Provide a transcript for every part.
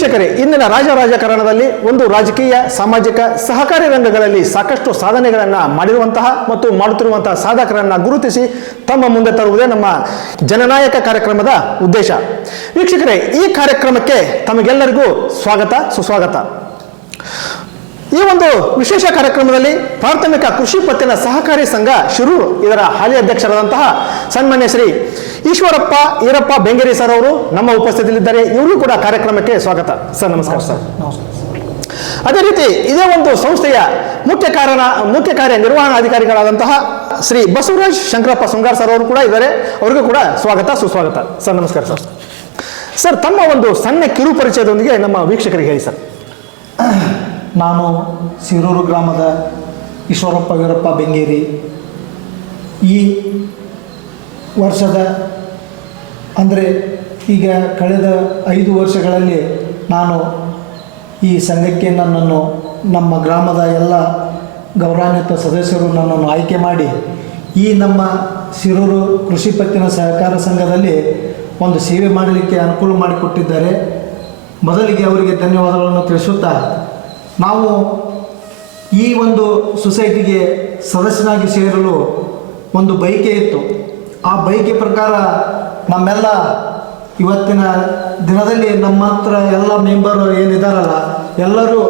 ವೀಕ್ಷಕರೇ, ಇಂದಿನ ರಾಜ ರಾಜಕಾರಣದಲ್ಲಿ ಒಂದು ರಾಜಕೀಯ, ಸಾಮಾಜಿಕ ಸಹಕಾರಿ ರಂಗಗಳಲ್ಲಿ ಸಾಕಷ್ಟು ಸಾಧನೆಗಳನ್ನು ಮಾಡಿರುವಂತಹ ಮತ್ತು ಮಾಡುತ್ತಿರುವಂತಹ ಸಾಧಕರನ್ನ ಗುರುತಿಸಿ ತಮ್ಮ ಮುಂದೆ ತರುವುದೇ ನಮ್ಮ ಜನನಾಯಕ ಕಾರ್ಯಕ್ರಮದ ಉದ್ದೇಶ. ವೀಕ್ಷಕರೇ, ಈ ಕಾರ್ಯಕ್ರಮಕ್ಕೆ ತಮಗೆಲ್ಲರಿಗೂ ಸ್ವಾಗತ, ಸುಸ್ವಾಗತ. ಈ ಒಂದು ವಿಶೇಷ ಕಾರ್ಯಕ್ರಮದಲ್ಲಿ ಪ್ರಾಥಮಿಕ ಕೃಷಿ ಪತ್ತಿನ ಸಹಕಾರಿ ಸಂಘ ಶಿರೂರು ಇದರ ಹಾಲಿ ಅಧ್ಯಕ್ಷರಾದಂತಹ ಸನ್ಮಾನ್ಯ ಶ್ರೀ ಈಶ್ವರಪ್ಪ ಈರಪ್ಪ ಬೆಂಗೇರಿ ಸರ್ ಅವರು ನಮ್ಮ ಉಪಸ್ಥಿತಿಯಲ್ಲಿದ್ದಾರೆ. ಇವರು ಕೂಡ ಕಾರ್ಯಕ್ರಮಕ್ಕೆ ಸ್ವಾಗತ. ಸರ್ ನಮಸ್ಕಾರ ಸರ್. ಅದೇ ರೀತಿ ಇದೇ ಒಂದು ಸಂಸ್ಥೆಯ ಮುಖ್ಯ ಕಾರಣ ಮುಖ್ಯ ಕಾರ್ಯ ನಿರ್ವಹಣಾಧಿಕಾರಿಗಳಾದಂತಹ ಶ್ರೀ ಬಸವರಾಜ್ ಶಂಕರಪ್ಪ ಸುಂಗಾರ್ ಸರ್ ಅವರು ಕೂಡ ಇದ್ದಾರೆ. ಅವರಿಗೂ ಕೂಡ ಸ್ವಾಗತ ಸುಸ್ವಾಗತ. ಸರ್ ನಮಸ್ಕಾರ ಸರ್. ಸರ್ ತಮ್ಮ ಒಂದು ಸಣ್ಣ ಕಿರು ಪರಿಚಯದೊಂದಿಗೆ ನಮ್ಮ ವೀಕ್ಷಕರಿಗೆ ಹೇಳಿ ಸರ್. ನಾನು ಸಿರೂರು ಗ್ರಾಮದ ಈಶ್ವರಪ್ಪ ವೀರಪ್ಪ ಬೆಂಗೇರಿ. ಈ ವರ್ಷದ, ಅಂದರೆ ಈಗ ಕಳೆದ ಐದು ವರ್ಷಗಳಲ್ಲಿ ನಾನು ಈ ಸಂಘಕ್ಕೆ ನನ್ನನ್ನು, ನಮ್ಮ ಗ್ರಾಮದ ಎಲ್ಲ ಗೌರವಾನ್ವಿತ ಸದಸ್ಯರು ನನ್ನನ್ನು ಆಯ್ಕೆ ಮಾಡಿ, ಈ ನಮ್ಮ ಸಿರೂರು ಕೃಷಿ ಪತ್ತಿನ ಸಹಕಾರ ಸಂಘದಲ್ಲಿ ಒಂದು ಸೇವೆ ಮಾಡಲಿಕ್ಕೆ ಅನುಕೂಲ ಮಾಡಿಕೊಟ್ಟಿದ್ದಾರೆ. ಮೊದಲಿಗೆ ಅವರಿಗೆ ಧನ್ಯವಾದಗಳನ್ನು ತಿಳಿಸುತ್ತಾ ನಾವು ಈ ಒಂದು ಸೊಸೈಟಿಗೆ ಸದಸ್ಯನಾಗಿ ಸೇರಲು ಒಂದು ಬಯಕೆ ಇತ್ತು. ಆ ಬಯಕೆ ಪ್ರಕಾರ ನಮ್ಮೆಲ್ಲ ಇವತ್ತಿನ ದಿನದಲ್ಲಿ ನಮ್ಮ ಹತ್ರ ಎಲ್ಲ ಮೆಂಬರು ಏನಿದ್ದಾರಲ್ಲ ಎಲ್ಲರೂ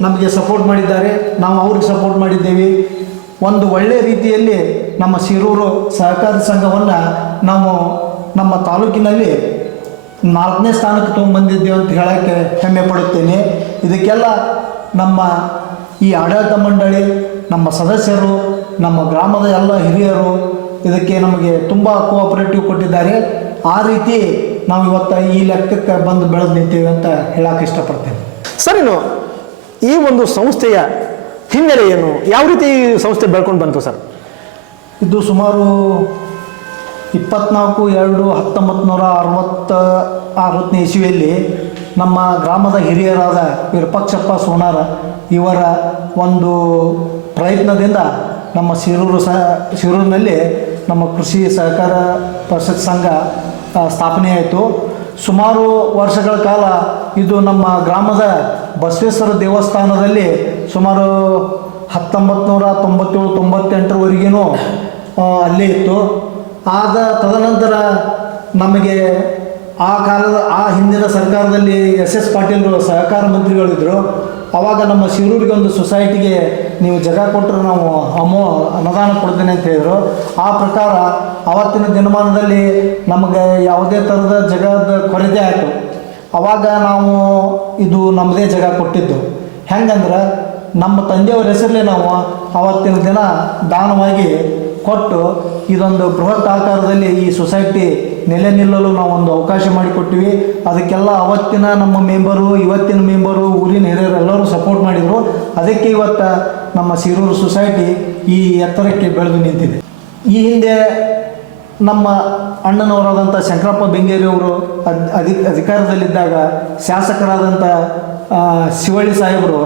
ನಮಗೆ ಸಪೋರ್ಟ್ ಮಾಡಿದ್ದಾರೆ. ನಾವು ಅವ್ರಿಗೆ ಸಪೋರ್ಟ್ ಮಾಡಿದ್ದೇವೆ. ಒಂದು ಒಳ್ಳೆಯ ರೀತಿಯಲ್ಲಿ ನಮ್ಮ ಶಿರೂರು ಸಹಕಾರ ಸಂಘವನ್ನು ನಾವು ನಮ್ಮ ತಾಲೂಕಿನಲ್ಲಿ ನಾಲ್ಕನೇ ಸ್ಥಾನಕ್ಕೆ ತೊಗೊಂಡ್ಬಂದಿದ್ದೇವೆ ಅಂತ ಹೇಳೋಕ್ಕೆ ಹೆಮ್ಮೆ ಪಡುತ್ತೇನೆ. ಇದಕ್ಕೆಲ್ಲ ನಮ್ಮ ಈ ಆಡಳಿತ ಮಂಡಳಿ ನಮ್ಮ ಸದಸ್ಯರು ನಮ್ಮ ಗ್ರಾಮದ ಎಲ್ಲ ಹಿರಿಯರು ಇದಕ್ಕೆ ನಮಗೆ ತುಂಬ ಕೋಆಪರೇಟಿವ್ ಕೊಟ್ಟಿದ್ದಾರೆ. ಆ ರೀತಿ ನಾವು ಇವತ್ತು ಈ ಲೆಕ್ಕಕ್ಕೆ ಬಂದು ಬೆಳೆದು ನಿಂತೇವೆ ಅಂತ ಹೇಳಕ್ಕೆ ಇಷ್ಟಪಡ್ತೇನೆ. ಸರ್ ಇನ್ನು ಈ ಒಂದು ಸಂಸ್ಥೆಯ ಹಿನ್ನೆಲೆ ಏನು? ಯಾವ ರೀತಿ ಈ ಸಂಸ್ಥೆ ಬೆಳ್ಕೊಂಡು ಬಂತು ಸರ್? ಇದು ಸುಮಾರು ಇಪ್ಪತ್ನಾಲ್ಕು ಎರಡು ಹತ್ತೊಂಬತ್ತು ನೂರ ಅರವತ್ತ ಅರವತ್ತನೇ ಇಸ್ವಿಯಲ್ಲಿ ನಮ್ಮ ಗ್ರಾಮದ ಹಿರಿಯರಾದ ವಿರೂಪಾಕ್ಷಪ್ಪ ಸೋನಾರ ಇವರ ಒಂದು ಪ್ರಯತ್ನದಿಂದ ನಮ್ಮ ಶಿರೂರು ಸಹ ಶಿರೂರಿನಲ್ಲಿ ನಮ್ಮ ಕೃಷಿ ಸಹಕಾರ ಪರಿಷತ್ ಸಂಘ ಸ್ಥಾಪನೆಯಾಯಿತು. ಸುಮಾರು ವರ್ಷಗಳ ಕಾಲ ಇದು ನಮ್ಮ ಗ್ರಾಮದ ಬಸವೇಶ್ವರ ದೇವಸ್ಥಾನದಲ್ಲಿ ಸುಮಾರು ಹತ್ತೊಂಬತ್ತು ನೂರ ತೊಂಬತ್ತೇಳು ತೊಂಬತ್ತೆಂಟರವರೆಗೂ ಅಲ್ಲೇ ಇತ್ತು. ಆದ ತದನಂತರ ನಮಗೆ ಆ ಕಾಲದ, ಆ ಹಿಂದಿನ ಸರ್ಕಾರದಲ್ಲಿ ಎಸ್ ಎಸ್ ಪಾಟೀಲ್ರು ಸಹಕಾರ ಮಂತ್ರಿಗಳಿದ್ದರು ಆವಾಗ ನಮ್ಮ ಶಿರೂರಿಗೆ ಒಂದು ಸೊಸೈಟಿಗೆ ನೀವು ಜಗ ಕೊಟ್ಟರೆ ನಾವು ಅಮೋ, ಅನುದಾನ ಕೊಡ್ತೇನೆ ಅಂತ ಹೇಳಿದರು. ಆ ಪ್ರಕಾರ ಆವತ್ತಿನ ದಿನಮಾನದಲ್ಲಿ ನಮಗೆ ಯಾವುದೇ ಥರದ ಜಗದ ಕೊರತೆ ಆಯಿತು. ಆವಾಗ ನಾವು ಇದು ನಮ್ಮದೇ ಜಾಗ ಕೊಟ್ಟಿದ್ದು. ಹೆಂಗಂದ್ರೆ ನಮ್ಮ ತಂದೆಯವ್ರ ಹೆಸರಲ್ಲೇ ನಾವು ಆವತ್ತಿನ ದಿನ ದಾನವಾಗಿ ಕೊಟ್ಟು ಇದೊಂದು ಬೃಹತ್ ಆಕಾರದಲ್ಲಿ ಈ ಸೊಸೈಟಿ ನೆಲೆ ನಿಲ್ಲಲು ನಾವು ಒಂದು ಅವಕಾಶ ಮಾಡಿಕೊಟ್ಟಿವಿ. ಅದಕ್ಕೆಲ್ಲ ಅವತ್ತಿನ ನಮ್ಮ ಮೆಂಬರು, ಇವತ್ತಿನ ಮೆಂಬರು, ಊರಿನ ಹಿರಿಯರು ಎಲ್ಲರೂ ಸಪೋರ್ಟ್ ಮಾಡಿದರು. ಅದಕ್ಕೆ ಇವತ್ತು ನಮ್ಮ ಸಿರೂರು ಸೊಸೈಟಿ ಈ ಎತ್ತರಕ್ಕೆ ಬೆಳೆದು ನಿಂತಿದೆ. ಈ ಹಿಂದೆ ನಮ್ಮ ಅಣ್ಣನವರಾದಂಥ ಶಂಕರಪ್ಪ ಬೆಂಗೇರಿ ಅವರು ಅಧಿ ಅಧಿಕಾರದಲ್ಲಿದ್ದಾಗ ಶಾಸಕರಾದಂಥ ಶಿವಳ್ಳಿ ಸಾಹೇಬರು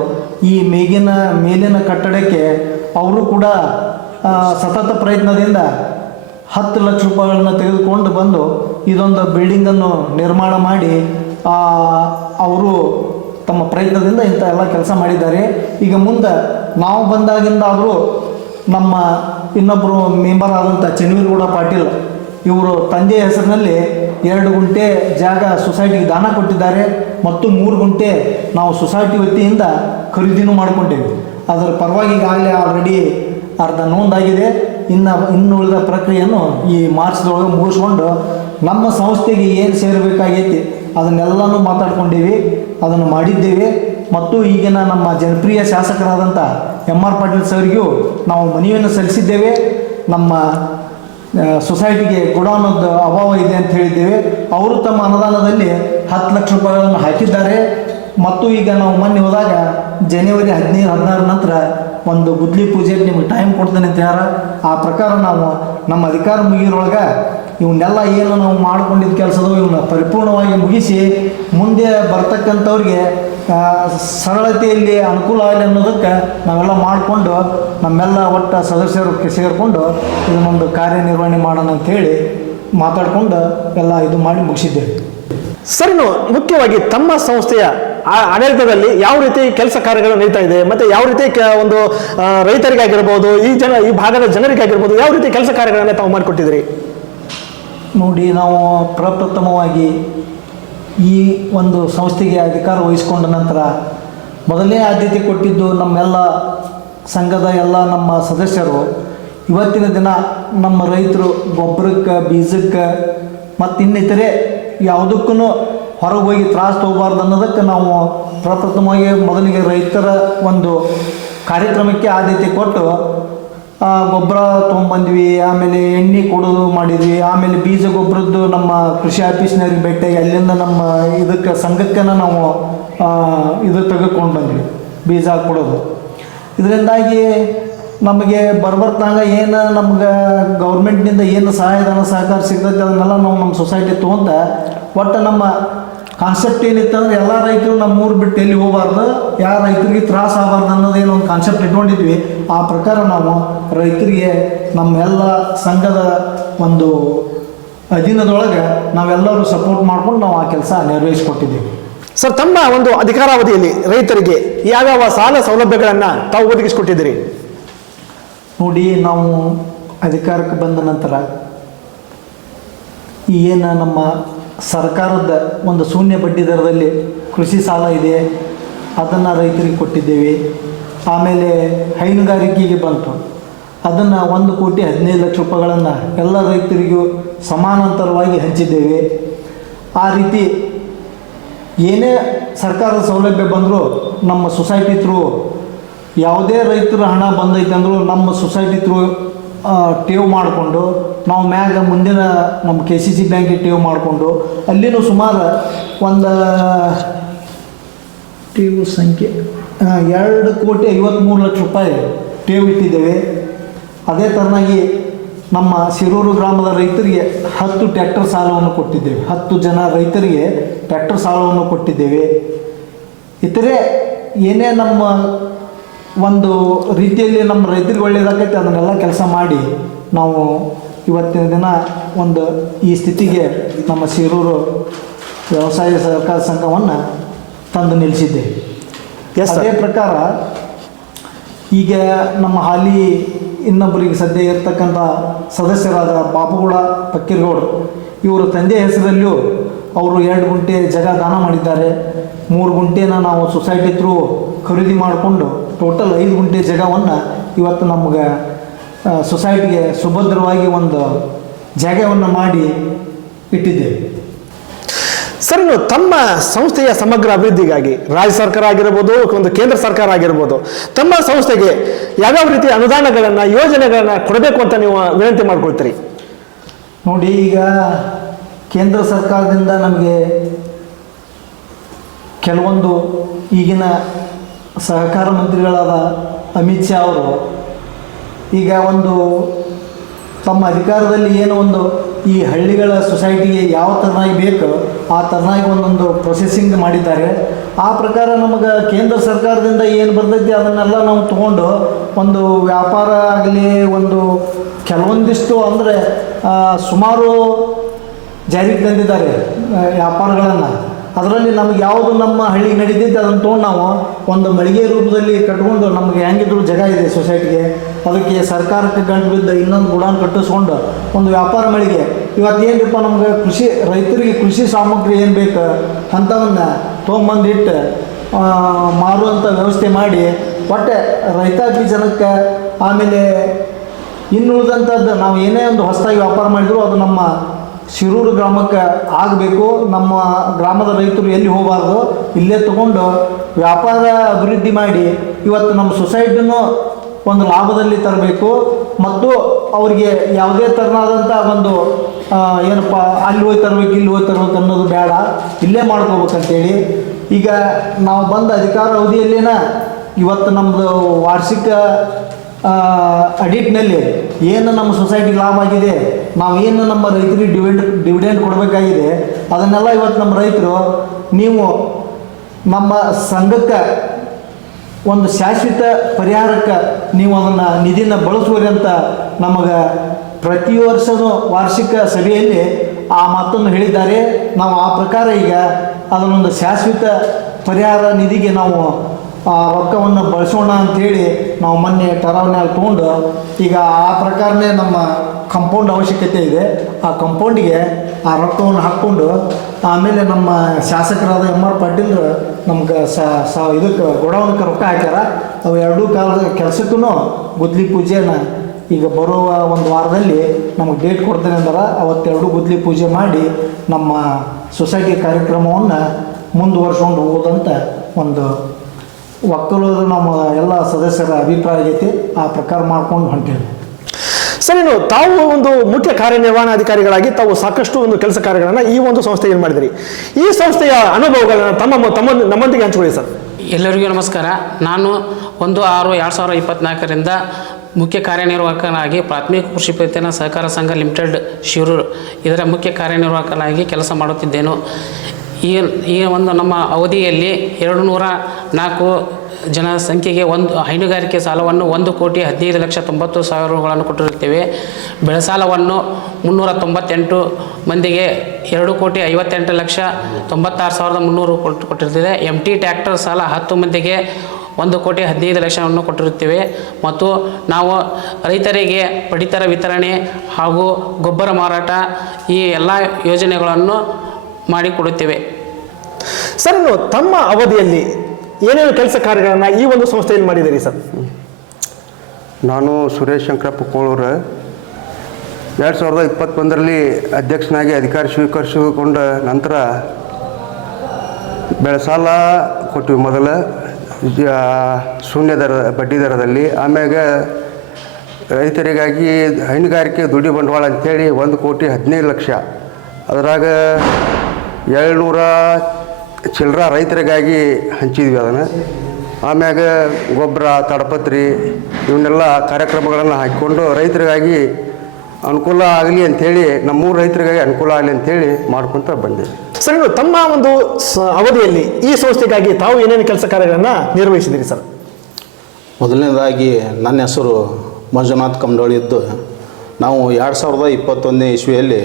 ಈ ಮೇಗಿನ ಮೇಲಿನ ಕಟ್ಟಡಕ್ಕೆ ಅವರು ಕೂಡ ಸತತ ಪ್ರಯತ್ನದಿಂದ ಹತ್ತು ಲಕ್ಷ ರೂಪಾಯಿಗಳನ್ನ ತೆಗೆದುಕೊಂಡು ಬಂದು ಇದೊಂದು ಬಿಲ್ಡಿಂಗನ್ನು ನಿರ್ಮಾಣ ಮಾಡಿ ಅವರು ತಮ್ಮ ಪ್ರಯತ್ನದಿಂದ ಇಂಥ ಎಲ್ಲ ಕೆಲಸ ಮಾಡಿದ್ದಾರೆ. ಈಗ ಮುಂದೆ ನಾವು ಬಂದಾಗಿಂದಾದರೂ ನಮ್ಮ ಇನ್ನೊಬ್ಬರು ಮೆಂಬರ್ ಆದಂಥ ಚನ್ನವೀರಗೌಡ ಪಾಟೀಲ್, ಇವರು ತಂದೆಯ ಹೆಸರಿನಲ್ಲಿ ಎರಡು ಗುಂಟೆ ಜಾಗ ಸೊಸೈಟಿಗೆ ದಾನ ಕೊಟ್ಟಿದ್ದಾರೆ ಮತ್ತು ಮೂರು ಗುಂಟೆ ನಾವು ಸೊಸೈಟಿ ವತಿಯಿಂದ ಖರೀದಿನೂ ಮಾಡಿಕೊಂಡೇವೆ ಅದರ ಪರವಾಗಿ ಈಗಾಗಲೇ ಆಲ್ರೆಡಿ ಅರ್ಧ ನೋಂದಾಗಿದೆ. ಇನ್ನು ಇನ್ನು ಉಳಿದ ಪ್ರಕ್ರಿಯೆಯನ್ನು ಈ ಮಾರ್ಚ್ದೊಳಗೆ ಮುಗಿಸ್ಕೊಂಡು ನಮ್ಮ ಸಂಸ್ಥೆಗೆ ಏನು ಸೇರಬೇಕಾಗೈತಿ, ಅದನ್ನೆಲ್ಲನೂ ಮಾತಾಡ್ಕೊಂಡೀವಿ, ಅದನ್ನು ಮಾಡಿದ್ದೇವೆ. ಮತ್ತು ಈಗಿನ ನಮ್ಮ ಜನಪ್ರಿಯ ಶಾಸಕರಾದಂಥ ಎಂ ಆರ್ ಪಾಟೀಲ್ ಸರ್ಗೂ ನಾವು ಮನವಿಯನ್ನು ಸಲ್ಲಿಸಿದ್ದೇವೆ. ನಮ್ಮ ಸೊಸೈಟಿಗೆ ಗುಡಾನದ ಅಭಾವ ಇದೆ ಅಂತ ಹೇಳಿದ್ದೇವೆ. ಅವರು ತಮ್ಮ ಅನುದಾನದಲ್ಲಿ ಹತ್ತು ಲಕ್ಷ ರೂಪಾಯಿಗಳನ್ನು ಹಾಕಿದ್ದಾರೆ. ಮತ್ತು ಈಗ ನಾವು ಮೊನ್ನೆ ಹೋದಾಗ, ಜನವರಿ ಹದಿನೈದು ಹದಿನಾರು ನಂತರ ಒಂದು ಗುದ್ಲಿ ಪೂಜೆಗೆ ನಿಮಗೆ ಟೈಮ್ ಕೊಡ್ತೇನೆ ಅಂತ ಹೇಳ್ಯಾರ. ಆ ಪ್ರಕಾರ ನಾವು ನಮ್ಮ ಅಧಿಕಾರ ಮುಗಿಯೋರೊಳಗೆ ಇವನ್ನೆಲ್ಲ ಏನು ನಾವು ಮಾಡ್ಕೊಂಡಿದ್ದ ಕೆಲಸದ ಇವನ್ನ ಪರಿಪೂರ್ಣವಾಗಿ ಮುಗಿಸಿ ಮುಂದೆ ಬರ್ತಕ್ಕಂಥವ್ರಿಗೆ ಸರಳತೆಯಲ್ಲಿ ಅನುಕೂಲ ಆಗಲಿ ಅನ್ನೋದಕ್ಕೆ ನಾವೆಲ್ಲ ಮಾಡಿಕೊಂಡು ನಮ್ಮೆಲ್ಲ ಒಟ್ಟು ಸದಸ್ಯರು ಸೇರಿಕೊಂಡು ಇದನ್ನೊಂದು ಕಾರ್ಯನಿರ್ವಹಣೆ ಮಾಡೋಣ ಹೇಳಿ ಮಾತಾಡ್ಕೊಂಡು ಎಲ್ಲ ಇದು ಮಾಡಿ ಮುಗಿಸಿದ್ದೇವೆ. ಸರ್ ಮುಖ್ಯವಾಗಿ ತಮ್ಮ ಸಂಸ್ಥೆಯ ಆಡಳಿತದಲ್ಲಿ ಯಾವ ರೀತಿ ಕೆಲಸ ಕಾರ್ಯಗಳು ನಡೀತಾ ಇದೆ, ಮತ್ತೆ ಯಾವ ರೀತಿ ಒಂದು ರೈತರಿಗಾಗಿರ್ಬೋದು, ಈ ಜನ, ಈ ಭಾಗದ ಜನರಿಗಾಗಿರ್ಬೋದು, ಯಾವ ರೀತಿ ಕೆಲಸ ಕಾರ್ಯಗಳನ್ನ ತಾವು ಮಾಡಿಕೊಟ್ಟಿದ್ದೀರಿ? ನೋಡಿ, ನಾವು ಪ್ರಪ್ರಥಮವಾಗಿ ಈ ಒಂದು ಸಂಸ್ಥೆಗೆ ಅಧಿಕಾರ ವಹಿಸಿಕೊಂಡ ನಂತರ ಮೊದಲನೇ ಆದ್ಯತೆ ಕೊಟ್ಟಿದ್ದು ನಮ್ಮೆಲ್ಲ ಸಂಘದ ಎಲ್ಲ ನಮ್ಮ ಸದಸ್ಯರು. ಇವತ್ತಿನ ದಿನ ನಮ್ಮ ರೈತರು ಗೊಬ್ಬರಕ್ಕೆ, ಬೀಜಕ್ಕೆ ಮತ್ತು ಇನ್ನಿತರೆ ಯಾವುದಕ್ಕೂ ಹೊರಗೆ ಹೋಗಿ ತ್ರಾಸು ತಗೋಬಾರ್ದು ಅನ್ನೋದಕ್ಕೆ ನಾವು ಪ್ರಪ್ರಥಮವಾಗಿ ಮೊದಲಿಗೆ ರೈತರ ಒಂದು ಕಾರ್ಯಕ್ರಮಕ್ಕೆ ಆದ್ಯತೆ ಕೊಟ್ಟು ಗೊಬ್ಬರ ತೊಗೊಂಬಂದ್ವಿ, ಆಮೇಲೆ ಎಣ್ಣೆ ಕೊಡೋದು ಮಾಡಿದ್ವಿ, ಆಮೇಲೆ ಬೀಜ ಗೊಬ್ಬರದ್ದು ನಮ್ಮ ಕೃಷಿ ಆಫೀಸ್ನವ್ರಿಗೆ ಭೇಟಿಯಾಗಿ ಅಲ್ಲಿಂದ ನಮ್ಮ ಇದಕ್ಕೆ ಸಂಘಕ್ಕೆ ನಾವು ಇದು ತೆಗೆದುಕೊಂಡು ಬಂದ್ವಿ, ಬೀಜ ಕೊಡೋದು ಇದರಿಂದಾಗಿ ನಮಗೆ ಬರ್ಬರ್ತಾಗ ಏನು ನಮ್ಗೆ ಗೌರ್ಮೆಂಟ್ನಿಂದ ಏನು ಸಹಾಯಧನ ಸಹಕಾರ ಸಿಗ್ತೈತೆ ಅದನ್ನೆಲ್ಲ ನಾವು ನಮ್ಮ ಸೊಸೈಟಿ ತೊಗೊಂತ ಒಟ್ಟು ನಮ್ಮ ಕಾನ್ಸೆಪ್ಟ್ ಏನಿತ್ತು ಅಂದ್ರೆ ಎಲ್ಲ ರೈತರು ನಮ್ಮ ಊರು ಬಿಟ್ಟು ಎಲ್ಲಿ ಹೋಗಬಾರ್ದು ಯಾವ ರೈತರಿಗೆ ತ್ರಾಸ ಆಗಬಾರ್ದು ಅನ್ನೋದೇನು ಒಂದು ಕಾನ್ಸೆಪ್ಟ್ ಇಟ್ಕೊಂಡಿದ್ವಿ. ಆ ಪ್ರಕಾರ ನಾವು ರೈತರಿಗೆ ನಮ್ಮೆಲ್ಲ ಸಂಘದ ಒಂದು ಅಧೀನದೊಳಗೆ ನಾವೆಲ್ಲರೂ ಸಪೋರ್ಟ್ ಮಾಡ್ಕೊಂಡು ನಾವು ಆ ಕೆಲಸ ನೆರವೇರಿಸಿಕೊಟ್ಟಿದ್ದೀವಿ. ಸರ್ ತಮ್ಮ ಒಂದು ಅಧಿಕಾರಾವಧಿಯಲ್ಲಿ ರೈತರಿಗೆ ಯಾವ್ಯಾವ ಸಾಲ ಸೌಲಭ್ಯಗಳನ್ನ ತಾವು ಒದಗಿಸಿಕೊಟ್ಟಿದ್ದೀರಿ? ನೋಡಿ ನಾವು ಅಧಿಕಾರಕ್ಕೆ ಬಂದ ನಂತರ ಏನು ನಮ್ಮ ಸರ್ಕಾರದ ಒಂದು ಶೂನ್ಯ ಬಡ್ಡಿ ದರದಲ್ಲಿ ಕೃಷಿ ಸಾಲ ಇದೆ, ಅದನ್ನು ರೈತರಿಗೆ ಕೊಟ್ಟಿದ್ದೇವೆ. ಆಮೇಲೆ ಹೈನುಗಾರಿಕೆಗೆ ಬಂತು. ಅದನ್ನು ಒಂದು ಕೋಟಿ ಹದಿನೈದು ಲಕ್ಷ ರೂಪಾಯಿಗಳನ್ನು ಎಲ್ಲ ರೈತರಿಗೂ ಸಮಾನಾಂತರವಾಗಿ ಹಂಚಿದ್ದೇವೆ. ಆ ರೀತಿ ಏನೇ ಸರ್ಕಾರದ ಸೌಲಭ್ಯ ಬಂದರೂ ನಮ್ಮ ಸೊಸೈಟಿ ಥ್ರೂ ಯಾವುದೇ ರೈತರ ಹಣ ಬಂದೈತೆ ಅಂದರೂ ನಮ್ಮ ಸೊಸೈಟಿ ಥ್ರೂ ಟೇವ್ ಮಾಡಿಕೊಂಡು, ನಾವು ಮ್ಯಾಗ ಮುಂದಿನ ನಮ್ಮ ಕೆ ಸಿ ಸಿ ಬ್ಯಾಂಕಿಗೆ ಟೇವ್ ಮಾಡಿಕೊಂಡು, ಅಲ್ಲಿನೂ ಸುಮಾರು ಒಂದು ಟೇವ್ ಸಂಖ್ಯೆ ಎರಡು ಕೋಟಿ ಐವತ್ತ್ಮೂರು ಲಕ್ಷ ರೂಪಾಯಿ ಟೇವ್ ಇಟ್ಟಿದ್ದೇವೆ. ಅದೇ ಥರನಾಗಿ ನಮ್ಮ ಶಿರೂರು ಗ್ರಾಮದ ರೈತರಿಗೆ ಹತ್ತು ಟ್ಯಾಕ್ಟರ್ ಸಾಲವನ್ನು ಕೊಟ್ಟಿದ್ದೇವೆ. ಹತ್ತು ಜನ ರೈತರಿಗೆ ಟ್ರ್ಯಾಕ್ಟರ್ ಸಾಲವನ್ನು ಕೊಟ್ಟಿದ್ದೇವೆ. ಇತರೆ ಏನೇ ನಮ್ಮ ಒಂದು ರೀತಿಯಲ್ಲಿ ನಮ್ಮ ರೈತರಿಗೆ ಒಳ್ಳೆಯದಾಗೈತೆ ಅದನ್ನೆಲ್ಲ ಕೆಲಸ ಮಾಡಿ ನಾವು ಇವತ್ತಿನ ದಿನ ಒಂದು ಈ ಸ್ಥಿತಿಗೆ ನಮ್ಮ ಶಿರೂರು ವ್ಯವಸಾಯ ಸಹಕಾರ ಸಂಘವನ್ನು ತಂದು ನಿಲ್ಲಿಸಿದ್ದೆ. ಅದೇ ಪ್ರಕಾರ ಈಗ ನಮ್ಮ ಹಾಲಿ ಇನ್ನೊಬ್ಬರಿಗೆ ಸದ್ಯ ಇರ್ತಕ್ಕಂಥ ಸದಸ್ಯರಾದ ಬಾಬುಗೌಡ ಪಕ್ಕೀರ್ಗೌಡರು ಇವರ ತಂದೆ ಹೆಸರಲ್ಲೂ ಅವರು ಎರಡು ಗುಂಟೆ ಜಗ ದಾನ ಮಾಡಿದ್ದಾರೆ ಮೂರು ಗುಂಟೆನ ನಾವು ಸೊಸೈಟಿ ಥ್ರೂ ಖರೀದಿ ಮಾಡಿಕೊಂಡು ಟೋಟಲ್ ಐದು ಗುಂಟೆ ಜಾಗವನ್ನು ಇವತ್ತು ನಮ್ಗೆ ಸೊಸೈಟಿಗೆ ಸುಭದ್ರವಾಗಿ ಒಂದು ಜಾಗವನ್ನು ಮಾಡಿ ಇಟ್ಟಿದ್ದೇವೆ. ಸರ್ ತಮ್ಮ ಸಂಸ್ಥೆಯ ಸಮಗ್ರ ಅಭಿವೃದ್ಧಿಗಾಗಿ ರಾಜ್ಯ ಸರ್ಕಾರ ಆಗಿರ್ಬೋದು ಒಂದು ಕೇಂದ್ರ ಸರ್ಕಾರ ಆಗಿರ್ಬೋದು ತಮ್ಮ ಸಂಸ್ಥೆಗೆ ಯಾವ್ಯಾವ ರೀತಿಯ ಅನುದಾನಗಳನ್ನ ಯೋಜನೆಗಳನ್ನ ಕೊಡಬೇಕು ಅಂತ ನೀವು ವಿನಂತಿ ಮಾಡ್ಕೊಳ್ತೀರಿ? ನೋಡಿ ಈಗ ಕೇಂದ್ರ ಸರ್ಕಾರದಿಂದ ನಮಗೆ ಕೆಲವೊಂದು ಈಗಿನ ಸಹಕಾರ ಮಂತ್ರಿಗಳಾದ ಅಮಿತ್ ಶಾ ಅವರು ಈಗ ಒಂದು ತಮ್ಮ ಅಧಿಕಾರದಲ್ಲಿ ಏನು ಒಂದು ಈ ಹಳ್ಳಿಗಳ ಸೊಸೈಟಿಗೆ ಯಾವ ಥರನಾಗಿ ಬೇಕು ಆ ಥರನಾಗಿ ಒಂದೊಂದು ಪ್ರೊಸೆಸಿಂಗ್ ಮಾಡಿದ್ದಾರೆ. ಆ ಪ್ರಕಾರ ನಮಗೆ ಕೇಂದ್ರ ಸರ್ಕಾರದಿಂದ ಏನು ಬರ್ತೈತಿ ಅದನ್ನೆಲ್ಲ ನಾವು ತಗೊಂಡು ಒಂದು ವ್ಯಾಪಾರ ಆಗಲಿ, ಒಂದು ಕೆಲವೊಂದಿಷ್ಟು ಅಂದರೆ ಸುಮಾರು ಜಾರಿಗೆ ತಂದಿದ್ದಾರೆ ವ್ಯಾಪಾರಗಳನ್ನು. ಅದರಲ್ಲಿ ನಮ್ಗೆ ಯಾವುದು ನಮ್ಮ ಹಳ್ಳಿಗೆ ನಡೀತೈತೆ ಅದನ್ನು ತೊಗೊಂಡು ನಾವು ಒಂದು ಮಳಿಗೆ ರೂಪದಲ್ಲಿ ಕಟ್ಕೊಂಡು ನಮಗೆ ಹೆಂಗಿದ್ರು ಜಾಗ ಇದೆ ಸೊಸೈಟಿಗೆ. ಅದಕ್ಕೆ ಸರ್ಕಾರಕ್ಕೆ ಗಂಟು ಬಿದ್ದ ಇನ್ನೊಂದು ಗುಡಾನ್ ಕಟ್ಟಿಸ್ಕೊಂಡು ಒಂದು ವ್ಯಾಪಾರ ಮಳಿಗೆ. ಇವತ್ತು ಏನ್ರಿಪ್ಪ ನಮ್ಗೆ ಕೃಷಿ, ರೈತರಿಗೆ ಕೃಷಿ ಸಾಮಗ್ರಿ ಏನು ಬೇಕು? ಅಂಥವನ್ನ ತೊಗೊಂಬಂದಿಟ್ಟು ಮಾರುವಂಥ ವ್ಯವಸ್ಥೆ ಮಾಡಿ ಒಟ್ಟೆ ರೈತಾಪಿ ಜನಕ್ಕೆ ಆಮೇಲೆ ಇನ್ನುಳಿದಂಥದ್ದು ನಾವು ಏನೇ ಒಂದು ಹೊಸದಾಗಿ ವ್ಯಾಪಾರ ಮಾಡಿದ್ರು ಅದು ನಮ್ಮ ಶಿರೂರು ಗ್ರಾಮಕ್ಕೆ ಆಗಬೇಕು, ನಮ್ಮ ಗ್ರಾಮದ ರೈತರು ಎಲ್ಲಿ ಹೋಗಬಾರ್ದು, ಇಲ್ಲೇ ತಗೊಂಡು ವ್ಯಾಪಾರ ಅಭಿವೃದ್ಧಿ ಮಾಡಿ, ಇವತ್ತು ನಮ್ಮ ಸೊಸೈಟಿನೂ ಒಂದು ಲಾಭದಲ್ಲಿ ತರಬೇಕು. ಮತ್ತು ಅವರಿಗೆ ಯಾವುದೇ ಥರನಾದಂಥ ಒಂದು ಏನಪ್ಪ, ಅಲ್ಲಿ ಹೋಗಿ ತರಬೇಕು, ಇಲ್ಲಿ ಹೋಗಿ ತರಬೇಕು ಅನ್ನೋದು ಬೇಡ. ಇಲ್ಲೇ ಮಾಡ್ಕೋಬೇಕಂತೇಳಿ. ಈಗ ನಾವು ಬಂದ ಅಧಿಕಾರ ಅವಧಿಯಲ್ಲೇನ ಇವತ್ತು ನಮ್ಮದು ವಾರ್ಷಿಕ ಅಡಿಟ್ನಲ್ಲಿ ಏನು ನಮ್ಮ ಸೊಸೈಟಿಗೆ ಲಾಭ ಆಗಿದೆ, ನಾವು ಏನು ನಮ್ಮ ರೈತರಿಗೆ ಡಿವಿಡೆಂಡ್ ಡಿವಿಡೆಂಡ್ ಕೊಡಬೇಕಾಗಿದೆ, ಅದನ್ನೆಲ್ಲ ಇವತ್ತು ನಮ್ಮ ರೈತರು, ನೀವು ನಮ್ಮ ಸಂಘಕ್ಕೆ, ಒಂದು ಶಾಶ್ವತ ಪರಿಹಾರಕ್ಕೆ ನೀವು ಅದನ್ನು ನಿಧಿನ ಬಳಸುವರಿ ಅಂತ ನಮಗೆ ಪ್ರತಿ ವರ್ಷದ ವಾರ್ಷಿಕ ಸಭೆಯಲ್ಲಿ ಆ ಮಾತನ್ನು ಹೇಳಿದ್ದಾರೆ. ನಾವು ಆ ಪ್ರಕಾರ ಈಗ ಅದನ್ನೊಂದು ಶಾಶ್ವತ ಪರಿಹಾರ ನಿಧಿಗೆ ನಾವು ಆ ರೊಕ್ಕವನ್ನು ಬಳಸೋಣ ಅಂಥೇಳಿ ನಾವು ಮೊನ್ನೆ ಟರಾವನ್ಯಾಗ ತೊಗೊಂಡು ಈಗ ಆ ಪ್ರಕಾರನೇ ನಮ್ಮ ಕಂಪೌಂಡ್ ಅವಶ್ಯಕತೆ ಇದೆ. ಆ ಕಂಪೌಂಡಿಗೆ ಆ ರೊಕ್ಕವನ್ನು ಹಾಕ್ಕೊಂಡು ಆಮೇಲೆ ನಮ್ಮ ಶಾಸಕರಾದ ಎಂ ಆರ್ ಪಾಟೀಲ್ರು ನಮ್ಗೆ ಸ ಇದಕ್ಕೆ ಗೊಡವನಕ್ಕೆ ರೊಕ್ಕ ಹಾಕ್ಯಾರ. ಅವು ಎರಡೂ ಕಾಲದ ಕೆಲಸಕ್ಕೂ ಗುದ್ಲಿ ಪೂಜೆನ ಈಗ ಬರುವ ಒಂದು ವಾರದಲ್ಲಿ ನಮಗೆ ಡೇಟ್ ಕೊಡ್ತೇನೆ ಅಂದ್ರೆ. ಅವತ್ತೆರಡು ಗುದ್ಲಿ ಪೂಜೆ ಮಾಡಿ ನಮ್ಮ ಸೊಸೈಟಿ ಕಾರ್ಯಕ್ರಮವನ್ನು ಮುಂದುವರ್ಸ್ಕೊಂಡು ಹೋಗೋದಂತ ಒಂದು ಒಕ್ಕಲೂರು ನಮ್ಮ ಎಲ್ಲ ಸದಸ್ಯರ ಅಭಿಪ್ರಾಯ ಆಗೈತಿ ಆ ಪ್ರಕಾರ ಮಾಡ್ಕೊಂಡು ಹೊಂಟೇವೆ. ಸರ್ ಇನ್ನು ತಾವು ಒಂದು ಮುಖ್ಯ ಕಾರ್ಯನಿರ್ವಹಣಾಧಿಕಾರಿಗಳಾಗಿ ತಾವು ಸಾಕಷ್ಟು ಒಂದು ಕೆಲಸ ಕಾರ್ಯಗಳನ್ನು ಈ ಒಂದು ಸಂಸ್ಥೆ ಏನು ಮಾಡಿದಿರಿ? ಈ ಸಂಸ್ಥೆಯ ಅನುಭವಗಳನ್ನು ತಮ್ಮ ತಮ್ಮ ನಮ್ಮೊಂದಿಗೆ ಹಂಚಿಕೊಳ್ಳಿ ಸರ್. ಎಲ್ಲರಿಗೂ ನಮಸ್ಕಾರ. ನಾನು ಒಂದು ಆರು ಎರಡು ಸಾವಿರದ ಇಪ್ಪತ್ತ್ನಾಲ್ಕರಿಂದ ಮುಖ್ಯ ಕಾರ್ಯನಿರ್ವಾಹಕನಾಗಿ ಪ್ರಾಥಮಿಕ ಕೃಷಿ ಪತ್ತಿನ ಸಹಕಾರ ಸಂಘ ಲಿಮಿಟೆಡ್ ಶಿರೂರು ಇದರ ಮುಖ್ಯ ಕಾರ್ಯನಿರ್ವಾಹಕನಾಗಿ ಕೆಲಸ ಮಾಡುತ್ತಿದ್ದೇನು. ಈ ಈ ಒಂದು ನಮ್ಮ ಅವಧಿಯಲ್ಲಿ ಎರಡು ನೂರ ನಾಲ್ಕು ಜನಸಂಖ್ಯೆಗೆ ಒಂದು ಹೈನುಗಾರಿಕೆ ಸಾಲವನ್ನು ಒಂದು ಕೋಟಿ ಹದಿನೈದು ಲಕ್ಷ ತೊಂಬತ್ತು ಸಾವಿರಗಳನ್ನು ಕೊಟ್ಟಿರುತ್ತೇವೆ. ಬೆಳೆ ಸಾಲವನ್ನು ಮುನ್ನೂರ ತೊಂಬತ್ತೆಂಟು ಮಂದಿಗೆ ಎರಡು ಕೋಟಿ ಐವತ್ತೆಂಟು ಲಕ್ಷ ತೊಂಬತ್ತಾರು ಸಾವಿರದ ಮುನ್ನೂರು ಕೊಟ್ಟು ಕೊಟ್ಟಿರ್ತದೆ ಎಂ ಟಿ ಟ್ಯಾಕ್ಟರ್ ಸಾಲ ಹತ್ತು ಮಂದಿಗೆ ಒಂದು ಕೋಟಿ ಹದಿನೈದು ಲಕ್ಷವನ್ನು ಕೊಟ್ಟಿರುತ್ತೇವೆ. ಮತ್ತು ನಾವು ರೈತರಿಗೆ ಪಡಿತರ ವಿತರಣೆ ಹಾಗೂ ಗೊಬ್ಬರ ಮಾರಾಟ ಈ ಎಲ್ಲ ಯೋಜನೆಗಳನ್ನು ಮಾಡಿಕೊಡುತ್ತೇವೆ. ಸರ್ ಇನ್ನು ತಮ್ಮ ಅವಧಿಯಲ್ಲಿ ಏನೇನು ಕೆಲಸ ಕಾರ್ಯಗಳನ್ನು ಈ ಒಂದು ಸಂಸ್ಥೆಯಲ್ಲಿ ಮಾಡಿದ್ದೀರಿ ಸರ್? ನಾನು ಸುರೇಶ್ ಶಂಕರಪ್ಪ ಕೋಳೂರ ಎರಡು ಸಾವಿರದ ಇಪ್ಪತ್ತೊಂದರಲ್ಲಿ ಅಧ್ಯಕ್ಷನಾಗಿ ಅಧಿಕಾರ ಸ್ವೀಕರಿಸಿಕೊಂಡ ನಂತರ ಬೆಳೆ ಸಾಲ ಕೊಟ್ಟಿವಿ ಮೊದಲು ಶೂನ್ಯ ದರ ಬಡ್ಡಿ ದರದಲ್ಲಿ. ಆಮ್ಯಾಗ ರೈತರಿಗಾಗಿ ಹೈನುಗಾರಿಕೆ ದುಡಿ ಬಂಡವಾಳ ಅಂತೇಳಿ ಒಂದು ಕೋಟಿ ಹದಿನೈದು ಲಕ್ಷ. ಅದರಾಗ ಏಳ್ನೂರ ಚಿಲ್ಲರ ರೈತರಿಗಾಗಿ ಹಂಚಿದ್ವಿ ಅದನ್ನು. ಆಮ್ಯಾಗ ಗೊಬ್ಬರ ತಡಪತ್ರಿ ಇವನ್ನೆಲ್ಲ ಕಾರ್ಯಕ್ರಮಗಳನ್ನು ಹಾಕಿಕೊಂಡು ರೈತರಿಗಾಗಿ ಅನುಕೂಲ ಆಗಲಿ ಅಂಥೇಳಿ ನಮ್ಮೂರು ರೈತರಿಗಾಗಿ ಅನುಕೂಲ ಆಗಲಿ ಅಂಥೇಳಿ ಮಾಡ್ಕೊತ ಬಂದೆ. ಸರ್ ಇವರು ತಮ್ಮ ಒಂದು ಸ- ಅವಧಿಯಲ್ಲಿ ಈ ಸಂಸ್ಥೆಗಾಗಿ ತಾವು ಏನೇನು ಕೆಲಸ ಕಾರ್ಯಗಳನ್ನು ನಿರ್ವಹಿಸಿದಿರಿ ಸರ್? ಮೊದಲನೇದಾಗಿ ನನ್ನ ಹೆಸರು ಮಂಜುನಾಥ್ ಕಮ್ಡೋಳಿ ಇದ್ದು ನಾವು ಎರಡು ಸಾವಿರದ ಇಪ್ಪತ್ತೊಂದನೇ ಇಸ್ವಿಯಲ್ಲಿ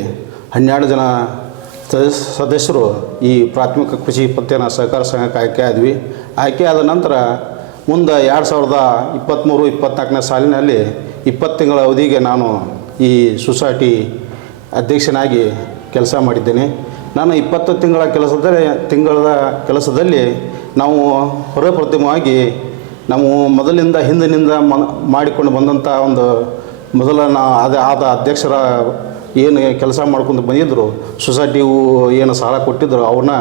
ಹನ್ನೆರಡು ಜನ ಸದಸ್ಯರು ಈ ಪ್ರಾಥಮಿಕ ಕೃಷಿ ಪತ್ತಿನ ಸಹಕಾರ ಸಂಘಕ್ಕೆ ಆಯ್ಕೆ ಆದ್ವಿ. ಆಯ್ಕೆ ಆದ ನಂತರ ಮುಂದೆ ಎರಡು ಸಾವಿರದ ಇಪ್ಪತ್ತ್ಮೂರು ಇಪ್ಪತ್ತ್ನಾಲ್ಕನೇ ಸಾಲಿನಲ್ಲಿ ಇಪ್ಪತ್ತು ತಿಂಗಳ ಅವಧಿಗೆ ನಾನು ಈ ಸೊಸೈಟಿ ಅಧ್ಯಕ್ಷನಾಗಿ ಕೆಲಸ ಮಾಡಿದ್ದೇನೆ. ನಾನು ಇಪ್ಪತ್ತು ತಿಂಗಳ ಕೆಲಸದಲ್ಲಿ ತಿಂಗಳ ಕೆಲಸದಲ್ಲಿ ನಾವು ಹೊರಪ್ರತಿಮವಾಗಿ ನಾವು ಮೊದಲಿಂದ ಹಿಂದಿನಿಂದ ಮ ಮಾಡಿಕೊಂಡು ಬಂದಂಥ ಒಂದು ಮೊದಲ ನಾ ಅದೇ ಆದ ಅಧ್ಯಕ್ಷರ ಏನು ಕೆಲಸ ಮಾಡ್ಕೊಂಡು ಬಂದಿದ್ದರು ಸೊಸೈಟಿವು ಏನು ಸಾಲ ಕೊಟ್ಟಿದ್ರು ಅವನ್ನ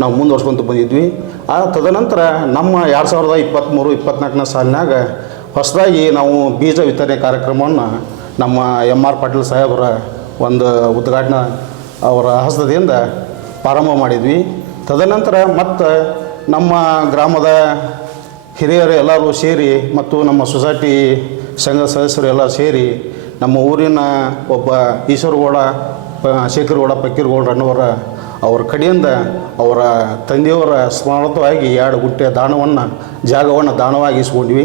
ನಾವು ಮುಂದುವರ್ಸ್ಕೊಂತ ಬಂದಿದ್ವಿ. ಆ ತದನಂತರ ನಮ್ಮ ಎರಡು ಸಾವಿರದ ಇಪ್ಪತ್ತ್ಮೂರು ಇಪ್ಪತ್ತ್ನಾಲ್ಕನೇ ಸಾಲಿನಾಗ ಹೊಸದಾಗಿ ನಾವು ಬೀಜ ವಿತರಣೆ ಕಾರ್ಯಕ್ರಮವನ್ನು ನಮ್ಮ ಎಂ ಆರ್ ಪಾಟೀಲ್ ಸಾಹೇಬರ ಒಂದು ಉದ್ಘಾಟನಾ ಅವರ ಹಸ್ತದಿಂದ ಪ್ರಾರಂಭ ಮಾಡಿದ್ವಿ. ತದನಂತರ ಮತ್ತು ನಮ್ಮ ಗ್ರಾಮದ ಹಿರಿಯರು ಎಲ್ಲರೂ ಸೇರಿ ಮತ್ತು ನಮ್ಮ ಸೊಸೈಟಿ ಸಂಘ ಸದಸ್ಯರು ಎಲ್ಲ ಸೇರಿ ನಮ್ಮ ಊರಿನ ಒಬ್ಬ ಈಶ್ವರಗೌಡ ಶೇಖರಗೌಡ ಪಕ್ಕೀರಗೌಡ ಅನ್ನೋರ ಅವ್ರ ಕಡೆಯಿಂದ ಅವರ ತಂದೆಯವರ ಸ್ಮರಣಾರ್ಥವಾಗಿ ಎರಡು ಗುಂಟೆ ದಾನವನ್ನು, ಜಾಗವನ್ನು ದಾನವಾಗಿ ಇಸ್ಕೊಂಡ್ವಿ.